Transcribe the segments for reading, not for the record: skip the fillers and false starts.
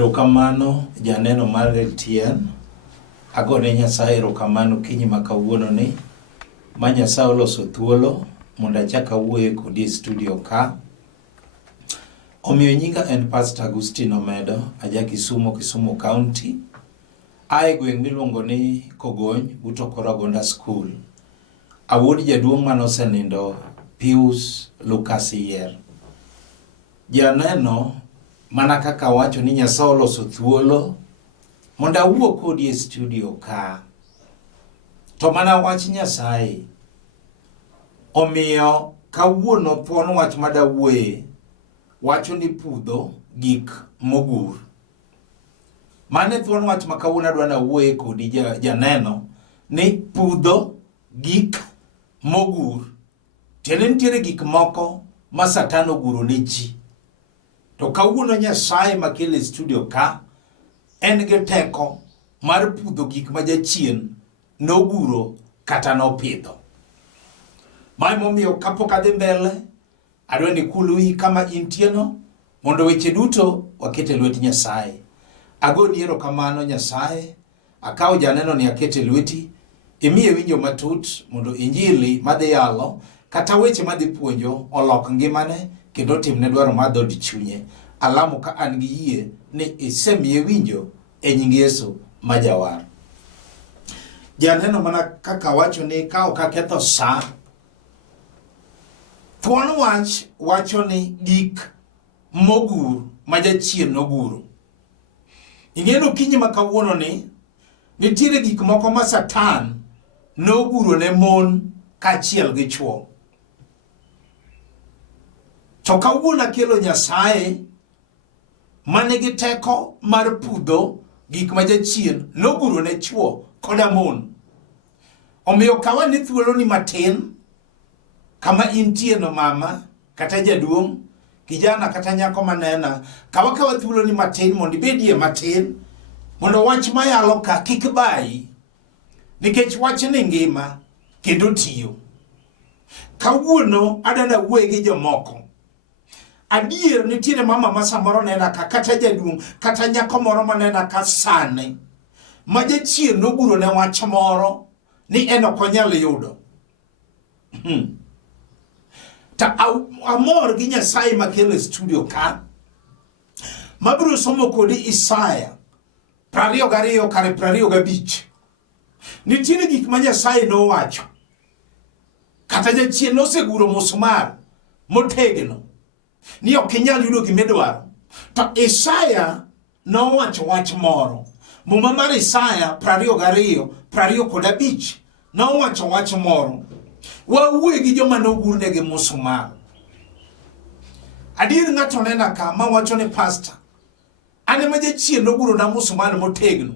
Erokamano janeno mar Tien. Agone Nyasaye erokamano kinyi makawuono ni ma Nyasaye oloso thuolo mondo achak awuoye kodi e studio ka. Omiyo nyinga en Pastor Agustin Omedo, aja Kisumu County. Ae gweng' miluongo ni Kogony, buto Koragonda School. Awuod jaduong' manosenindo Pius Lucas Yier. Janeno mana kaka wacho ni Nyasaye oloso thuolo mondo awuo kodi e studio ka. To mana wach Nyasaye. Omiyo kawuono thuon wach madawuoye wacho ni Pudho Gik Mogur. Mane thuon wach makawuono adwana wuoye kodi janeno ni Pudho Gik Mogur. Tiende nitiere gik moko ma Satan oguro ne ji. To kawuono Nyasaye makele studio ka en gi teko mar pudho gik ma jachien noguro kata nopidho. Mae momiyo kapok adhi mbele adwa ni kului kama intieno mondo weche duto wakete lweti Nyasaye. Agoni erokamano Nyasaye, akawo janeno ni akete lweti, imiye winjo matut mondo Injili madhi yalo kata weche madhi puonjo olok ngimane kendo timne dwaro mar dhood chunye. Alamo ka an gi yie ni isemiye winjo e nying Yesu majawar. Janeno mana kaka wacho ni ka ok aketho sa. Thuon wach wacho ni gik mogur ma jachien noguro. Ing'eno kinyi makawuono ni nitiere gik moko ma Satan noguro ne mon kaachiel gi chwo. To kawuono akelo Nyasaye mane gi teko mar pudho gik ma jachien noguro ne chwo koda mon. Omiyo kawa ni thuolo ni matin kama intieno mama kata jaduong', kijana kata nyako manena, kawa thuolo ni matin mondo ibedie matin mondo wach mayalo ka kik bayi, nikech wach ni ngima kendo tiyo. Kawuono adana wuoye gi jomoko. Adier nitiere mama ma samoro nena ka kata jaduong' kata nyako moro manena ka sane ma jachien noguro ne wach moro ni en ok onyal yudo. Ta amor gi Nyasaye makele studio ka mabiro somo kodi ISAYA 22 kare 25. Nitiere gik ma Nyasaye nowacho kata jachien noseguro musmal motegno ni ok inyal yudo gimidwaro. To ISAYA nowacho wach moro. Muma mar ISAYA 22:25 nowacho wach moro. Wawuoye gi joma nogurne gi musmal. Adier ng'ato nena ka ma wacho ni pastor, ane ma jachien noguro na musmal motegno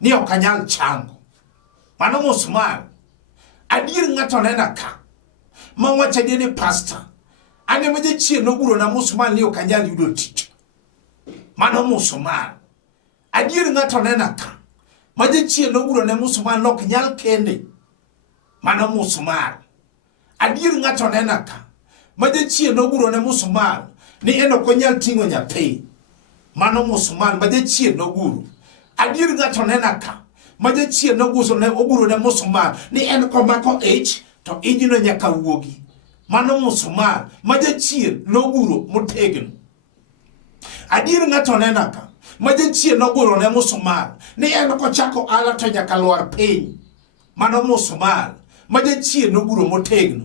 ni ok anyal chango. Mano musmal. Adier ng'ato nena ka ma wacho ni pastor, ane ma jachien noguro na musmal ni ok anyal yudo tich. Mano musmal. Adier ng'ato nena ka ma jachien noguro ne musmal no ok nyal kende. Mano musmal. Adier ng'ato nena ka ma jachien noguro ne musmal ni en ok onyal ting'o nyathi. Mano musmal ma jachien noguro. Adier ng'ato nena ka ma jachien noguro ne musmal ni en komako ich to ijno nyaka wuogi. Mano musmal ma jachien noguro motegno. Adier ng'ato nena ka ma jachien noguro ne musmal ni en kochako ala to nyaka lwar piny. Mano musmal ma jachien noguro motegno.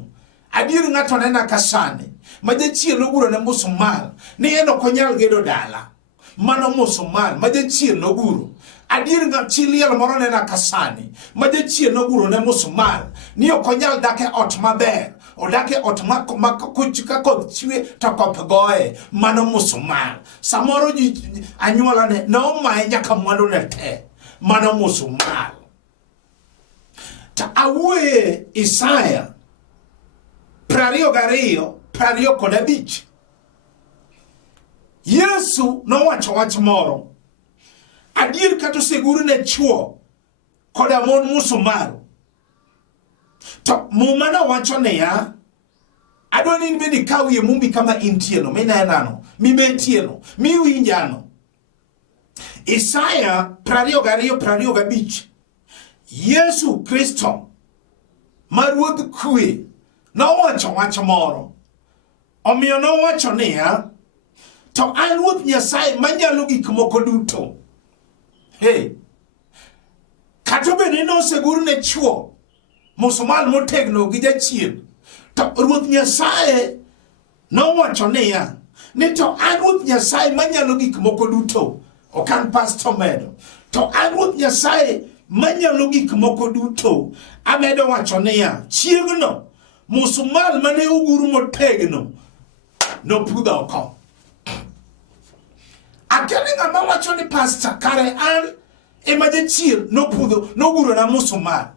Adier ng'ato nena ka sane ma jachien noguro ne musmal ni en ok onyal gedo dala. Mano musmal ma jachien noguro. Adier ng'ato liel moro nena ka sane ma jachien noguro ne musmal ni ok onyal dak e ot maber. Odake ot ma ka koth chwe to koth goye. Mano musmal. Samoro anyuola ne nomaye nyaka mwandu ne te. Mano musmal. Ta awuoye ISAYA 22:25. Yesu nowacho wach moro. Adier kata oseguro ne chwo koda mon musmal. To muma na wacho niya, adwani ni bedi kawie mumbi kama intieno, minenano, mibetieno, miwinjano. ISAYA 22:25 Yesu Kristo ma Ruoth kwe nowacho wach moro. Omiyo nowacho niya, to an Ruoth Nyasaye Manyalo Gik Moko Duto. Hey, kata bende nosegur ne chuo musmal motegno gi jachien, to Ruoth Nyasaye nowacho niya, ni to an Ruoth Nyasaye Manyalo Gik Moko Duto. Okan Pastor Omedo. To an Ruoth Nyasaye Manyalo Gik Moko Duto. Amedo wacho niya, chieng'no musmal mane ogur motegno nopudh oko. Akene ng'ama wacho ni pastor kare an ema jachien noguro na musmal.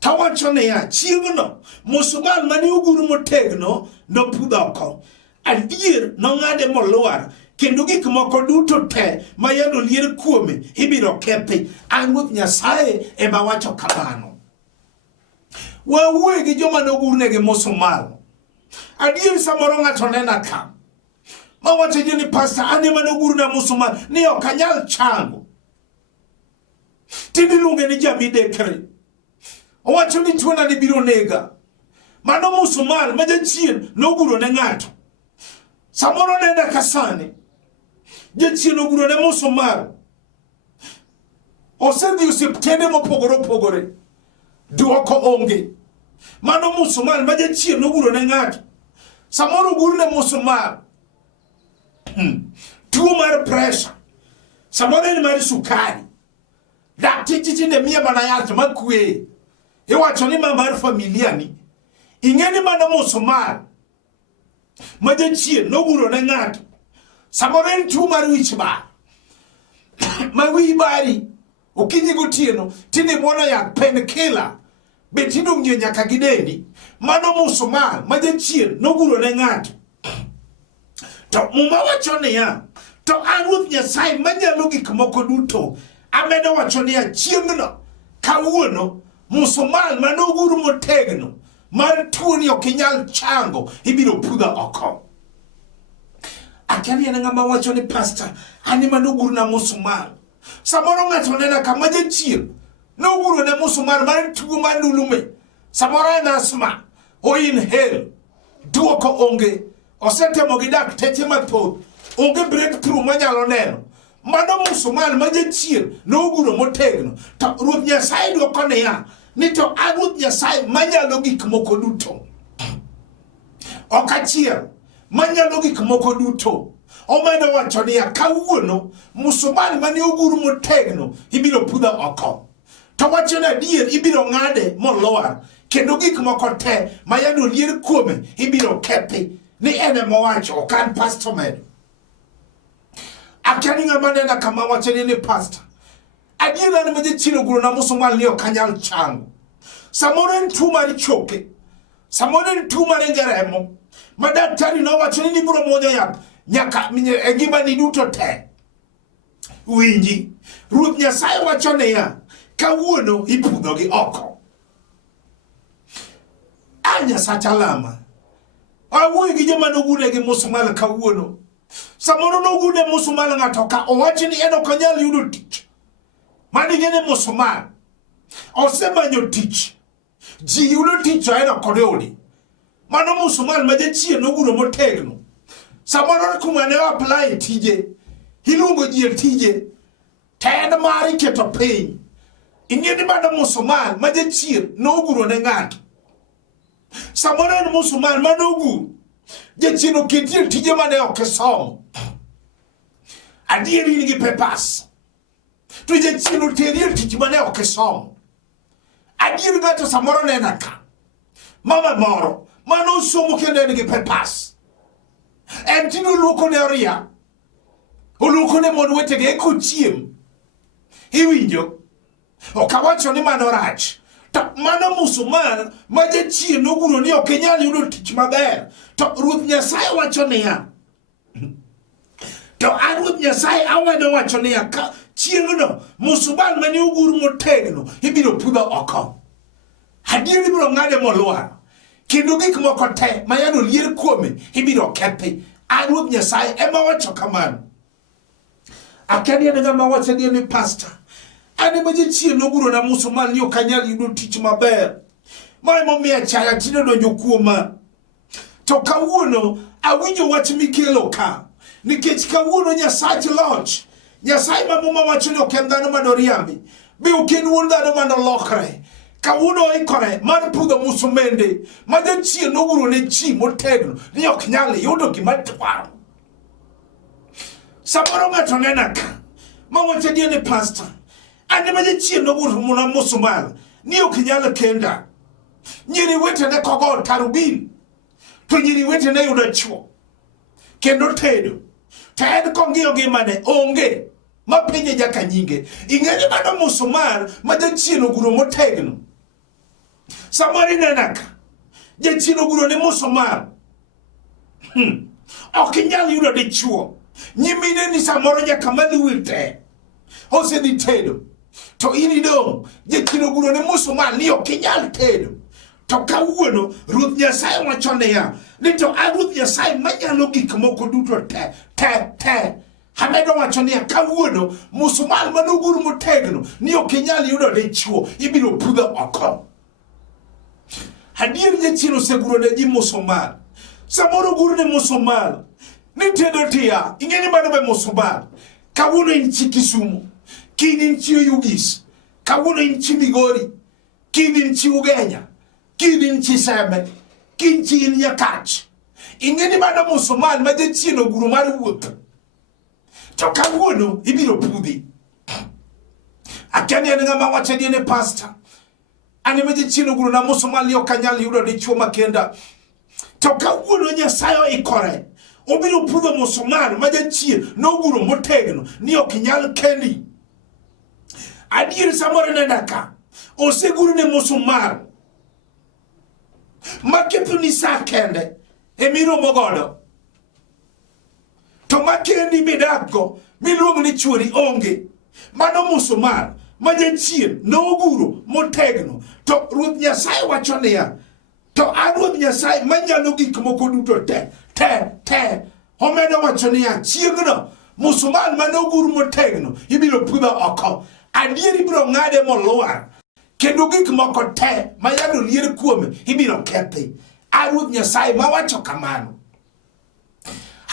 Tawacho niya, chieng'no musmal mane ogur motegno nopudh oko. Adier nong'ade molwar, kendo gik moko duto te mayande olier kuome ibiro kethi. An Ruoth Nyasaye ema wacho kamano. Wawuoye gi joma nogurnegi musmal. Adier samoro ng'ato nena ka mawacho ni pastor an ema nogurna musmal ni ok anyal chango. Tindi luonge ni jamidekre. Owacho ni tuona ni biro nega. Mano musmal ma jachien noguro ne ng'ato. Samoro nena kasane jachien oguro ne musmal. Osedhi osiptende mopogore opogore. Duoko onge. Mano musmal ma jachien noguro ne ng'ato. Samoro oguro ne musmal tuo mar pressure. Samoro ni mar sukari. Dakteche ne miya mana yath makwe. Iwacho ni mar familia ni. Ing'eni mano musmal ma jachien noguro ne ng'ato. Samoro en tuo mar wich bar. Ma wiyi bari okinyi gotieno tini muono yath painkiller. Be tidong'ie nyaka gidendi. Mano musmal ma jachien noguro ne ng'ato. To muma wacho niya, to an Ruoth Nyasaye Manyalo Gik Moko Duto. Amedo wacho niya, chieng'no kawuono musmal manogur motegno mar tuo ni ok inyal chango ibiro pudha oko. Akani en ng'ama wacho ni pastor ani manogur na musmal. Samoro ng'ato nena kama jachien noguro ne musmal mar tuo mandulume. Samoro en asma o inhale duoko onge. Osetemo gi dakteche mathoth onge breakthrough manyalo neno. Mano musmal ma jachien noguro motegno. To Ruoth Nyasaye duoko niya, ni to an Ruoth Nyasaye Manyalo Gik Moko Duto. Ok achiel, Manyalo Gik Moko Duto. Omedo wacho niya, kawuono musmal mane ogur motegno ibiro pudha oko. To wacho ni adier ibiro ng'ade molwar, kendo gik moko te mayande olier kuome ibiro kethi. Ni ene mowacho, okan Pastor Omedo. Akani ng'ama nena kama wacho ni pastor. Adier an ma jachien oguro na musmal ni ok anyal chango. Samoro en tuo mar choke. Samoro en tuo mar ngeremo. Ma daktari nowacho ni ibiro muonyo yath nyaka e ngimani duto te. Winji, Ruoth Nyasaye wacho niya, kawuono ipudhogi oko. Nyasacha lama. Awuoyo gi joma nogure gi musmal kawuono. Samoro nogune musmal ng'ato ka owacho ni en ok onyal yudo tich. Mani ng'ene musmal osemanyo tich. Ji yudo tich to en ok oyudi. Mano musmal ma jachien noguro motegno. Samoro kuma ne apply tije. Iluongo ji e tije. Ted mari keto piny. Ing'eni mano musmal ma jachien noguro ne ng'ato. Samoro en musmal manogur jachien oketie tije mane ok somo. Adieri nigi papers. To jachien oterie tich mane ok somo. Adieri ng'ato samoro nena ka mama moro mano somo kendo nigi papers. En tino luoko ne oria. Oluoko ne mon wetege kochiem. Iwinjo? Okawacho ni mano rach. To mano musmal ma jachien noguro ni ok inyal yudo tich maber. To Ruoth Nyasaye wacho niya, to an Ruoth Nyasaye awedo wacho niya, chieng'no musmal mane ogur motegno ibiro pudho oko. Adier ibiro ng'ade molwar, kendo gik moko te mayande olier kuome ibiro kethi. An Ruoth Nyasaye ema wacho kamano. Akani en ng'ama wacho ni pastor. Ane ma jachieno oguro na musmal ni ok anyal yudo tich maber. Mae momiyo achaya tinde donjo kuoma. To kawuono awinjo wach mikelo ka. Nikech kawuono Nyasaye loch. Nyasaye ma wacho ni ok en dhano manoriambi. Be ok en wuon dhano manolokre. Kawuono oikore mar pudho musumende. Ma jachieno oguro ne chi motegno ni ok nyal yudo gima dwaro. Samoro ng'ato nena ka. Ma wacho ni pastor. Ane ma jachieno oguro na musmal ni ok nyal kenda. Nyiri wetene kogo tarubin. To nyiri wetene yudo chuo. Kendo tedo. To en kong'iyo gimane onge. Ma pinye jaka nyinge. Ing'eni mano musmal ma jachieno oguro motegno. Samoro nena ka. Jachieno oguro ne musmal. Ok nyal yudo dichuo. Nyimine ni samoro nyaka maluwe te. Ose di tedo. To ini dong. Jachieno oguro ne musmal ni ok nyal tedo. To kawuono Ruoth Nyasaye wacho niya ni to Ruoth Nyasaye Manyalo gik moko duto te. Amedo wacho niya kawuono musmal manoguru motegno ni ok nyal yudo dichuo ibiro pudho oko. Adier jachieno oseguro ne ji musmal. Samoro guru ne musmal. Ni tedo tiya. Ing'eni mano be musmal. Kawuono in chi Kisumu. Kini in chi Ugis. Kawuono in chi Migori. Kini in chi Ugenya. Kini in chi Seme. Kini chi in Nyakach. Ing'eni mano musmal ma jachieno oguro mar wuoth. To kawuono ibiro pudhi. Akani en ng'ama wacho ni pastor. Ane ma jachieno oguro na musmal ni ok anyal yudo dichuo makenda. To kawuono Nyasaye oikore. Obiro pudho musmal ma jachieno noguro motegno ni ok nyal kendi. Adier samoro nena ka. Oseguro ne musmal. Maketo ni sa kende. Emiro mogodo. To makendi midakgo. Miluong ni chuori onge. Mano musmal. Ma jachieno noguro motegno. To Ruoth Nyasaye wacho niya. To Ruoth Nyasaye Manyalo gik moko duto te. Omedo wacho niya chieng'no musmal manoguro motegno ibiro pudho oko. Adier ibiro ng'ade molwar. Kendo gik moko te mayande olier kuome ibiro kethi. Ruoth Nyasaye ma wacho kamano.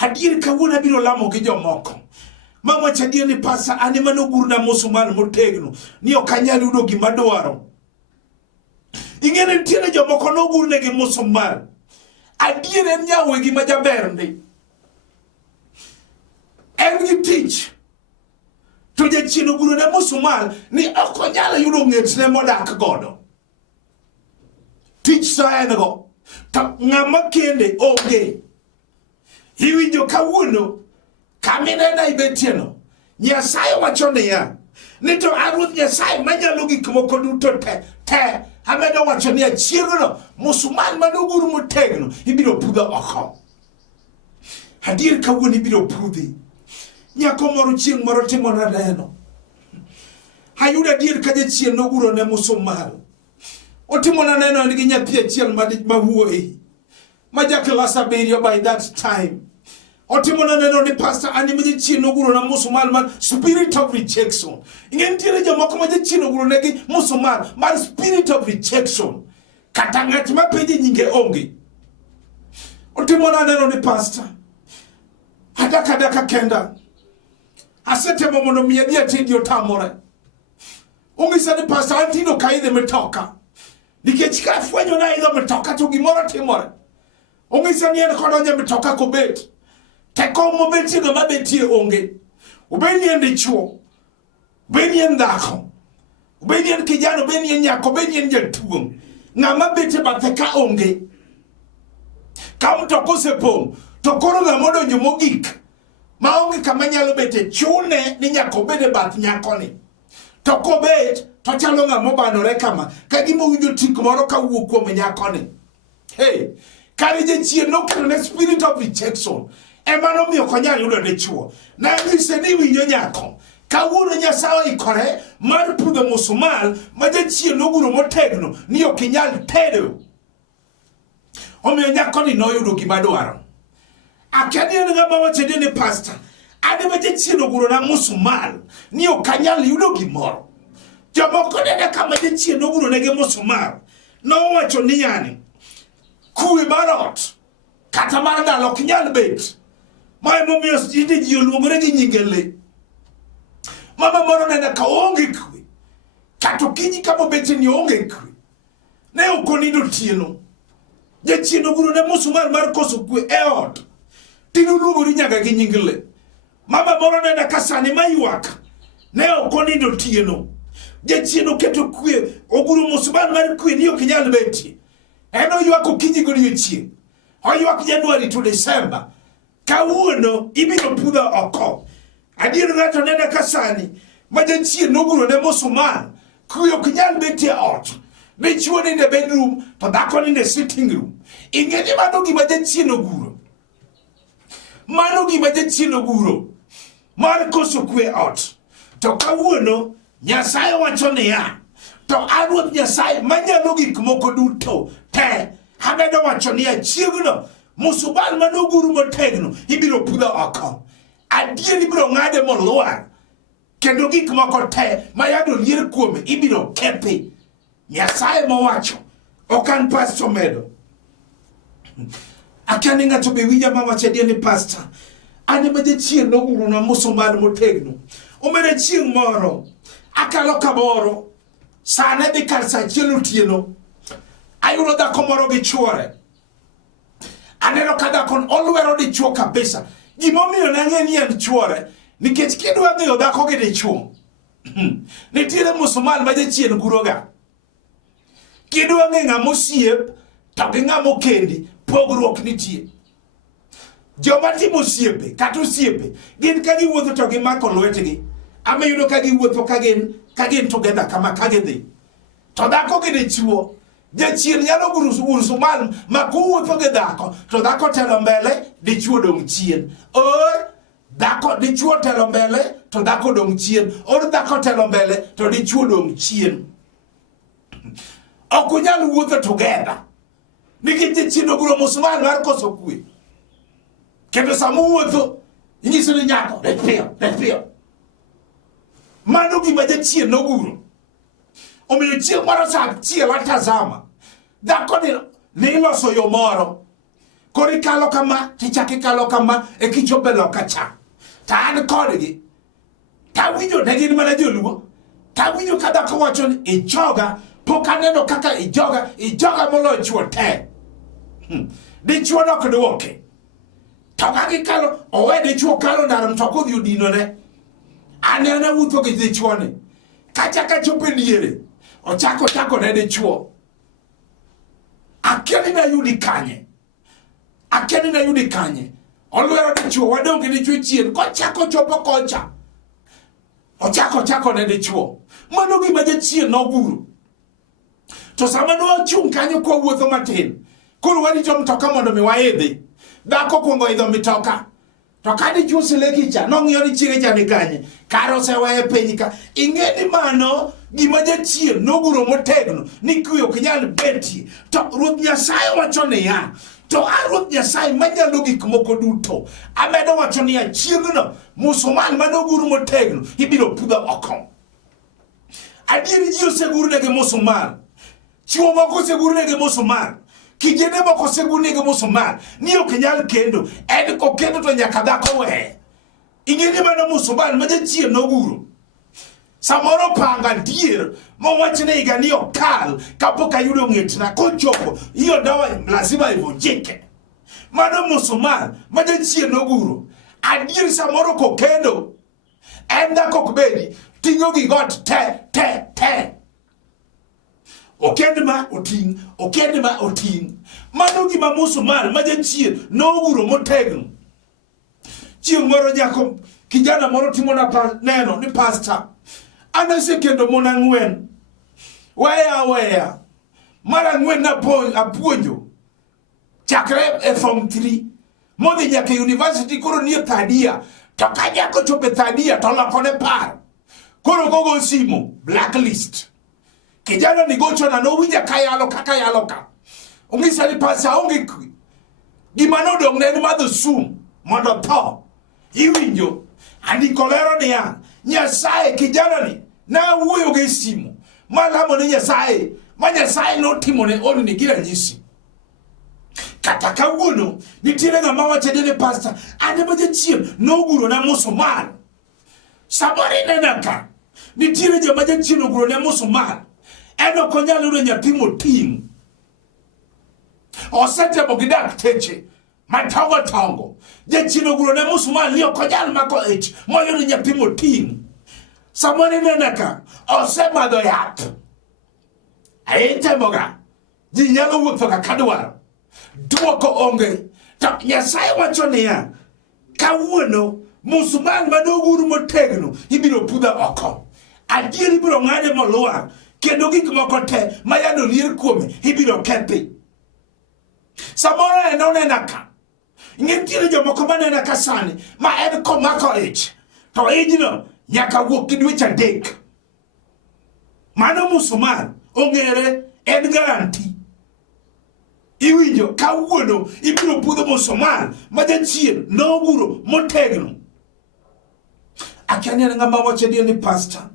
Adier kawuono abiro lamo gi jomoko. Ma wacho adier ni pastor ane manoguro na musmal motegno ni ok anyal yudo gima dwaro. Ing'eni nitiere jomoko noguro negi musmal. Adier en nyawegi ma jaber ndi. En gi tich. To jachieno oguro ne musmal ni ok onyal yudo ng'etne modak godo. Tich sa en go. To ng'ama kende onge. Iwinjo kawuono kaminena ibetieno. Nyasaye wacho niya. Ni to Ruoth Nyasaye Manyalo gik moko duto te. Amedo wacho niya chieng'no musmal manoguro motegno ibiro pudho oko. Adier kawuono ibiro pudhi. Nyako moro chieng' moro timona neno. Ayudo adier ka jachieno noguro ne musmal. Otimona neno en gi nyathi achiel mawuoyi. Ma jaklas 7 by that time. Otimona neno ni pastor ani ma jachieno noguro na musmal man spirit of rejection. Ing'eni nitiere jomoko ma jachieno oguro negi musmal man spirit of rejection. Kata ng'at ma penje nyinge onge. Otimona neno ni pastor. Adaka kenda. Asetemo mondo miya dia tindi otamore. Ung'isa ni pastor antino ka idhe metoka. Nikech ka fwenyo na idho metoka to gimoro timore. Ung'isa ni en kodonjo metoka kobet. Teko mobeti ng'ama betie onge. Ubeni en dichuo. Ubeni en dhako. Ubeni en kijana, ubeni en nyako, ubeni en jatuo. Ng'ama beti bathe ka onge. Ka mtoko osepong'. To koro ng'ama odonjo mogik. Maonge kama nyalo bete chune ni nyako bede bath nyako ni. To kobet to chalo ng'ama obanore kama. Ka gima winjo tik moro ka wuok kuom nyako ni. Hey. Kare jachieno nokelo ne spirit of rejection. Emano miyo ok onyal yudo dichuo. Na nyise ni winjo nyako. Kawuono Nyasaye oikore mar pudho musmal ma jachieno noguro motegno ni ok inyal tedo. Omiyo nyako ni noyudo gima dwaro. Akani en ng'ama wacho ni pastor. ane ma jachien oguro na musmal ni okanyal yudo gimoro. Jomoko nene kama jachien oguro negi musmal nowacho ni yani kuwe marot kata mar ndalo ok nyal bet. Mae momiyo inde ji oluongore gi nyingele. Mama moro nene ka onge kwe kata okinyi kama obete ni onge kwe ne okonindo tieno. Jachien oguro ne musmal mar koso kwe e ot tino luongori nyaka gi nyingele. Mama moro nene ka sani mayuak ne okonindo tieno. Jachien oketo kwe oguro musmal mar kwe ni ok nyal beti. En oyuak okinyi godiechieng'. Oyuak Januari to December. Kawuono ibiro pudho oko. Adier ng'ato nene ka sani ma jachien oguro ne musmal kwe ok nyal beti e ot. Dichuo in the bedroom to dhako in the sitting room. Ing'eni mano gima jachien oguro. Mano gima jachien oguro mar koso kwe ot. To kawuono Nyasaye wacho niya, to an Ruoth Nyasaye Manyalo Gik Moko Duto te amedo wacho niya, chieng'no musmal manoguru motegno ibiro pudho oko. Adier ibiro ng'ade molwar, kendo gik moko te mayande olier kuome ibiro kethi. Nyasaye mowacho okan pastor Omedo. Akani ng'ato be winja mawacho ni pastor ane ma jachien noguro na musmal motegno. Omere chieng' moro akalo kaboro sane dhi kar sa achiel otieno ayudo dhako moro gi chuore. Aneno ka dhako olwero dichuo kabisa. Gimomiyo nang'e ni en chuore nikech kidwa ng'eyo dhako gi dichuo nitiere musmal ma jachien guroga. Kidwa ng'e ng'ama osiep to gi ng'ama okendi pogruok nitie. Joma timo osiepe kata osiepe gin ka giwuotho to gimako lwetgi. Ama yudo ka giwuotho ka gin together kama ka gidhi. To dhako gi dichuo jachien nyalo guro musmal ma kuwuotho gi dhako to dhako telo mbele dichuo dong' chien. Or dhako dichuo telo mbele to dhako dong' chien. Or dhako telo mbele to dichuo dong' chien. Ok unyal wuotho together nikech jachien oguro musmal mar koso kwe. Kendo sama wuotho inyiso ni nyako piyo. Mano gima jachien noguro. Omiyo chieng' moro sa achiel atazama dhako ni iloso yo moro. Koro ikalo kama tichako ikalo kama e kichopo loka cha. Ta an kodgi tawinjo ne gin mana joluo. Tawinjo ka dhako wacho ni ijoga pok aneno kaka ijoga moloyo chuo te. Dichuo nok duoke. To ka gikalo owe dichuo kalo ndara mtoko dhi odinone. Anena wuotho gi dichuo ni. Kachaka chopo e diere. Ochako ne dichuo. Akeni na yudi kanye. Olwero dichuo wadong' gi dichuo chien. Kochako chopo kocha. Ochako ne dichuo. Mano gima jachien noguro. To sama nwachung' kanyo kwa wuotho matin. Koro warito mtoka mondo mi waidhi. Dhako kuongo idho mitoka. To ka dichuo silekicha nong'iyo ni chiege cha ni kanye. Kare oseweye piny ka. Ing'eni mano gima jachien noguro motegno ni kwe ok nyal betie. To Ruoth Nyasaye wacho niya, to an Ruoth Nyasaye Manyalo Gik Moko Duto amedo wacho niya, chieng'no musmal manoguro motegno ibiro pudho oko. Adier ji oseguro negi musmal. Chuo moko oseguro negi musmal. Kijende moko oseguro negi musmal. Ni ok nyal kendo. En kokendo to nyaka dhako weye. Ing'eni mano musmal ma jachien noguro. Samoro panga dier mowachne higa ni okal kapok ayudo ng'etna kochopo hiyo dawa lazima ivunjike. Mano musmal ma jachien noguro. Adier samoro kokendo en dhako kbedi ting'o gi got te. Okend ma oting. Mano gima musmal ma jachien noguro motegno. Chieng' moro nyako kijana moro timo na neno ni pastor anase kendo mon 4. Weya. Mara 4 na apuonjo. Chakre e form 3. Modhi nyaka university koro nie thadia. To ka nyako chope thadia to lokone par. Koro gogo simo blacklist. Kijana ni gocho na no winja kayalo ka. Ongisa ni pastor onge kwi. Gima nodong' ne ni madho sum mondo tho. Iwinjo andiko lero niya Nyasaye kijanani na wuoyo gi simu malamo ne Nyasaye ma Nyasaye notimone oni gi ranyisi. Kata kawuono nitiere ng'ama wacho ne pastor ane ma jachien noguro na musmal. Sabore nena ka nitiere joma jachien oguro ne musmal. Eno konyalo yudo nyathi moting'. Osetemo gi dakteche matongo tongo. Jachien oguro ne musmal ni ok onyal mako ich moyudo nyathi moting'. Sabore nena ka osemadho yath. Aitemoga ji nyalo wuotho kaka dwaro. Duoko onge. To Nyasaye wacho niya kawuono musmal madogur motegno ibiro pudha oko. Adier ibiro ng'ade molwar kendo gik moko te mayande olier kuome ibiro kethi. Samoro enonena ka nitiere jomoko manena ka sani ma en komako ich to ijno nyaka wuok gi dweche 3. Mano musmal ong'ere en garanti. Iwinjo kawuono ibiro pudho musmal ma jachien noguro motegno. Akiani ng'ama wacho ni pastor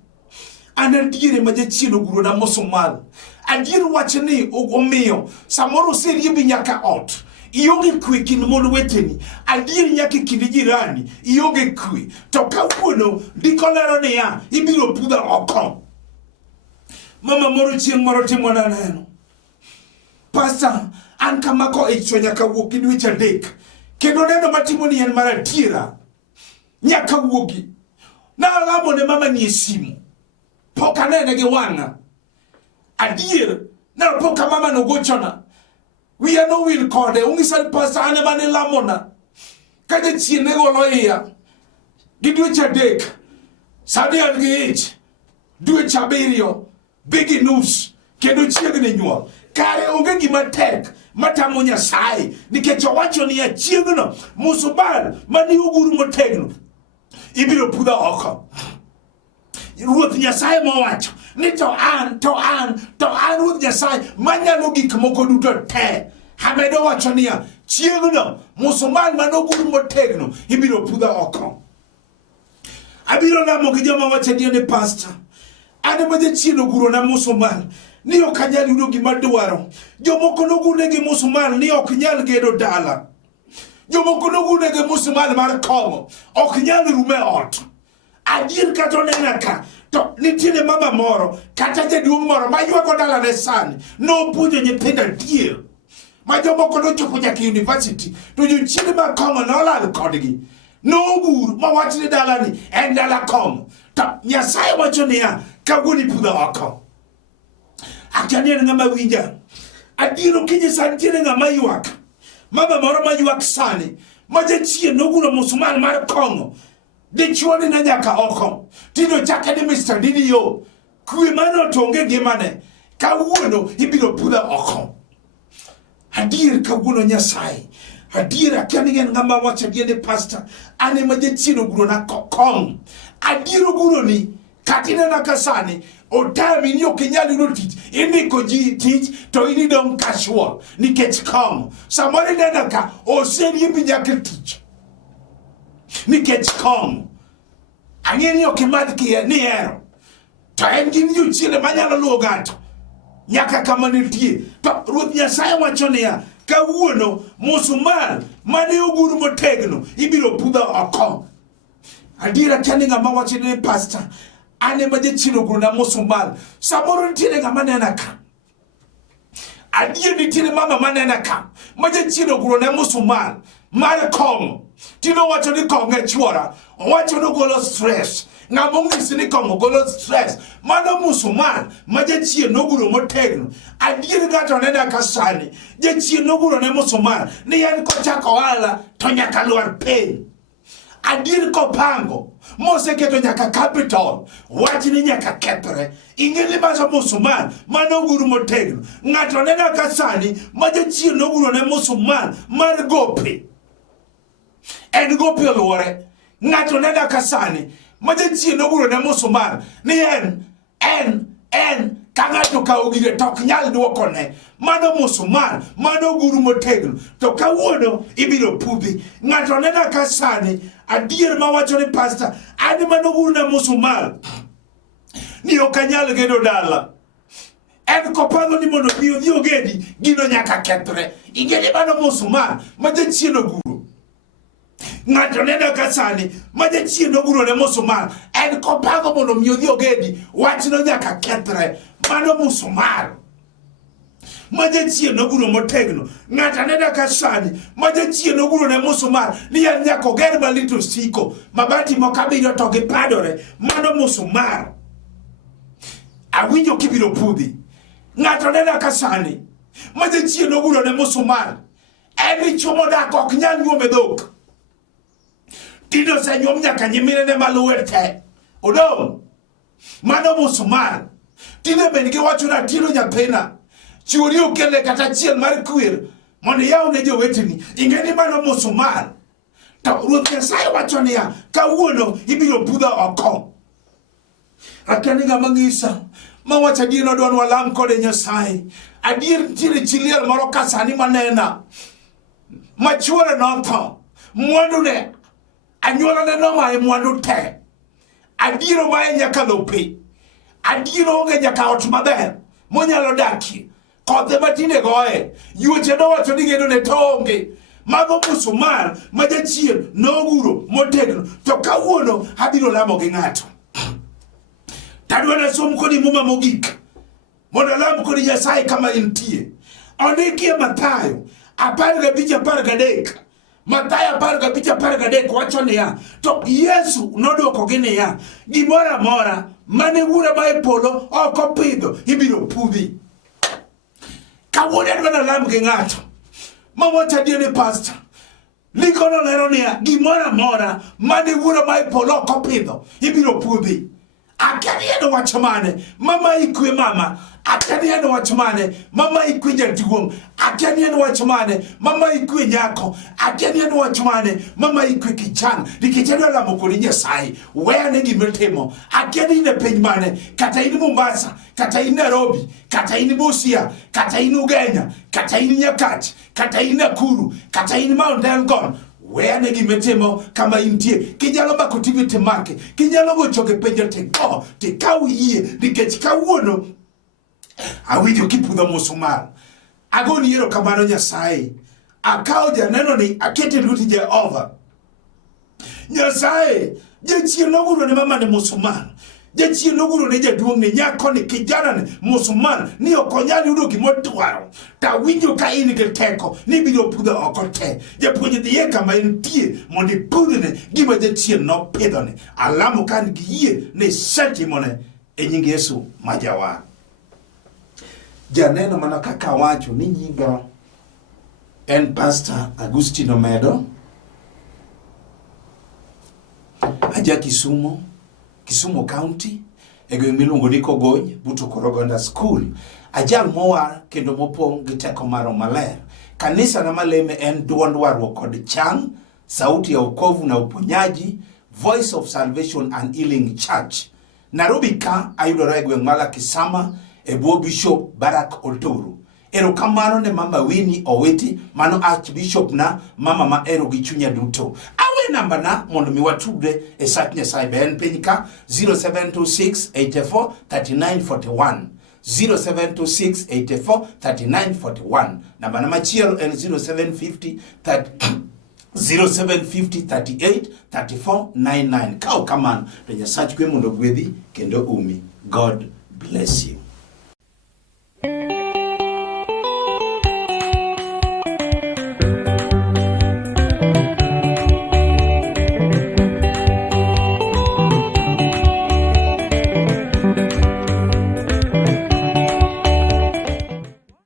an adiere ma jachien oguro na musmal. Adier wacho ni omiyo samoro seriembi nyaka ot ionge kwe kind mon weteni. Adier nyaka kind jirani ionge kwe. To kawuono ndiko lero niya ibiro pudha oko. Mama moro chieng' moro timona neno pastor an kamako ich to nyaka wuok gi dweche 3 kendo neno matimo ni en maratiera nyaka wuogi na alamo ne mama ni simu pok anene gi wang'a. Adier na poka mama no gochona wiya no wil kode ung'isa pastor ane mane lamona ka jachien ne golo iya gi dweche 3 sani an gi ich dweche 7 bigi nus kendo chiegni nyuol. Kare onge gima tek matamo Nyasaye nikech owacho ni chieng'no musmal mani ogur motegno ibiro pudha oko. Ruoth Nyasaye mowacho ni to an Ruoth Nyasaye Manyalo gik moko duto te. Amedo wacho niya chieng'no musmal mani ogur motegno ibiro pudha oko. Abiro lamo gi joma wacho ni pastor ane ma jachien oguro na musmal ni ok anyal yudo gima dwaro. Jomoko nogune gi musmal ni ok nyal gedo dala. Jomoko nogune gi musmal mar komo ok nyal rume ot. Adier kata onena ka to nitiere mama moro kata jaduong' moro ma ywago dala ne sani nopuonjo nyithindo adier ma jomoko nochopo nyaka university to jochiende mag komo nolal kodgi nogur mawach ni dala ni en dala komo. To Nyasaye wacho niya kawuono ipudha oko. Akiani en ng'ama winja. Adiero kinyi sani tiene ng'ama ywak. Mama moro ma ywak sani ma jachien noguro musmal mar kong'o. Dichuo ni na nyaka oko. Tino chake ni Mr. Didio. Kwe mano tonge gimane. Kawuono ibiro pudha oko. Adier kawuono Nyasaye. Adier akiani en ng'ama wacho ni pastor ane ma jachien oguro na kong. Adier oguro ni katina na kasani otami ni okinyal yudo tich indiko ji tich to inidong casual nikech kong. Samoro nena ka oseriembi nyaka tich nikech kong. Ang'e ni okimadh ni ero to en gin jochiende manyalo luwo ng'ato nyaka kama nitie. To Ruoth Nyasaye wacho niya kawuono musmal mane ogur motegno ibiro pudha oko. Adiera kani ng'ama wacho ni pastor ane ma jachien oguro na musmal. Samoro nitiere ng'ama nena ka. Adier nitiere mama manena ka ma jachien oguro na musmal mar kong'o. Tino wacho ni kong'o e chuora. Owacho ni golo stress. Ng'ama ong'isi ni kong'o golo stress. Mano musmal ma jachien noguro motegno. Adier ng'ato nena ka sani jachien noguro ne musmal ni en kochako ohala to nyaka lwar piny. Adier kopango moseketo nyaka capital wach ni nyaka kethre. Ing'eni maso musmal mano ogur motegno. Ng'ato nena ka sani ma jachien noguro ne musmal mar gope. En gope olwore. Ng'ato nena ka sani ma jachien noguro ne musmal ni en Kang'ato kawo gige tok nyal duokone. Mano musmal, mano guru motegno. To kawuono ibiro pudhi. Ng'ato nena ka sani adier mawacho ni pastor, ani mano guru na musmal. Ni okanyal gedo dala. En kopano ni mondo mi odhi ogedi gino nyaka kethre. Ingede mano musmal ma jachielo guru. Ng'ato nena ka sani ma jachielo guru ne musmal. En kopano mondo mi odhi ogedi wachno nyaka kethre. Mano musmal. Ma jachielo guru motegno. Ng'ato nena ka sani ma jachielo guru ne musmal. Ni en nyaka oger malito siko. Mabati mokabiro to gipadore. Mano musmal. Awinjo kibiro pudhi. Ng'ato nena ka sani ma jachielo guru ne musmal. Eni chumo dak ok nyal nyuome dhok. Tino se nyuom nyaka nyimine ne maluwe te. Odong. Mano musmal. Tine ben gi wacho na tino nyathina. Chuori okele kata chiel mar kwer. Mondo yaw ne joweteni. Ingeni mano musmal. To Ruoth Nyasaye wacho niya, kawuono ibiro pudha oko. Akani ng'ama ng'isa. Mawacho adier nodwa ni walam kode Nyasaye. Adier ntiere chiliel moro kasani manena. Machuore notho. Mwandu ne. Anyuola ne nomaye mwandu te. Adier omaye nyaka lope. Adier onge nyaka ot maber. Monyalo daki. Kothe matine goye. Yuoche nowacho ni gedo ne tonge. Mago musmal ma jachiel noguro motegno. To kawuono abiro lamo gi ng'ato. Tadwa na som kodi muma mogik. Mondo lam kodi Nyasaye kama intie. Ondikie Mathayo 15:13. Mathayo 15:13 wacho niya, to Yesu nodwokogi niya, gimoro amora mane Wuora ma e polo ok opidho ibiro pudhi. Kawuono adwa na lam gi ng'ato mawacho adier ni pastor, likono lero niya, gimoro amora mane Wuora ma e polo ok opidho ibiro pudhi. Akanieno wacho mane, mama ikwe mama. Akanieno wacho mane, mama ikwe jaduong'. Akanieno wacho mane, mama ikwe nyako. Akanieno wacho mane, mama ikwe kichana. Nikech adwa lamo kodi Nyasaye, weyane gimitimo. Akaniene piny mane, kata in Mombasa, kata in Nairobi, kata in Busia, kata in Ugenya, kata in Nyakach, kata in Nakuru, kata in Mount Elgon. Weyane gimitimo kama intie. Kinyalo mako TV temake. Kinyalo gocho ke penjo te go. Te kaw yie. Nikech kawuono awinjo kipudho musmal. Agoni ero kamano Nyasaye. Akaw janeno ni akete luti Jehova. Nyasaye jachielo guru ne mama ne musmal. Jachielo guru ne jaduong' ne nyako ne kijana ne musmal. Ni okonyal yudo gimodwaro. Ta winjo ka in gi teko ni biro pudho oko te. Japuonj dhiye kama intie mondo ipudhne gima jachiel nopidhone. Alamo kan gi yie ne setimone e nying Yesu majawar. Janeno mana kaka wacho ni nyinga en Pastor Agustino Omedo. Aja Kisumu County, gweng' miluongo ni Kogony, Buto Korogonda School. Ajal mowar kendo mopong' gi teko mar MALER. Kanisa na maleme en duond warruok kod chang, sauti ya wokovu na uponyaji, Voice of Salvation and Healing Church. Nairobi ka ayudore gweng' mala Kisama e bwo Bishop Barak Olturu. Erokamano ne Mama Winnie Owiti, mano Archbishop na mama ma ero gi chunya duto. Awe namba na mondo mi watudre e sach Nyasaye ben piny ka 0726 84 39 41. 0726 84 39 41. Namba na machielo en 0750 38 34 99. Kao kamano to Nyasaye kwe mondo gwedhi kendo umi. God bless you.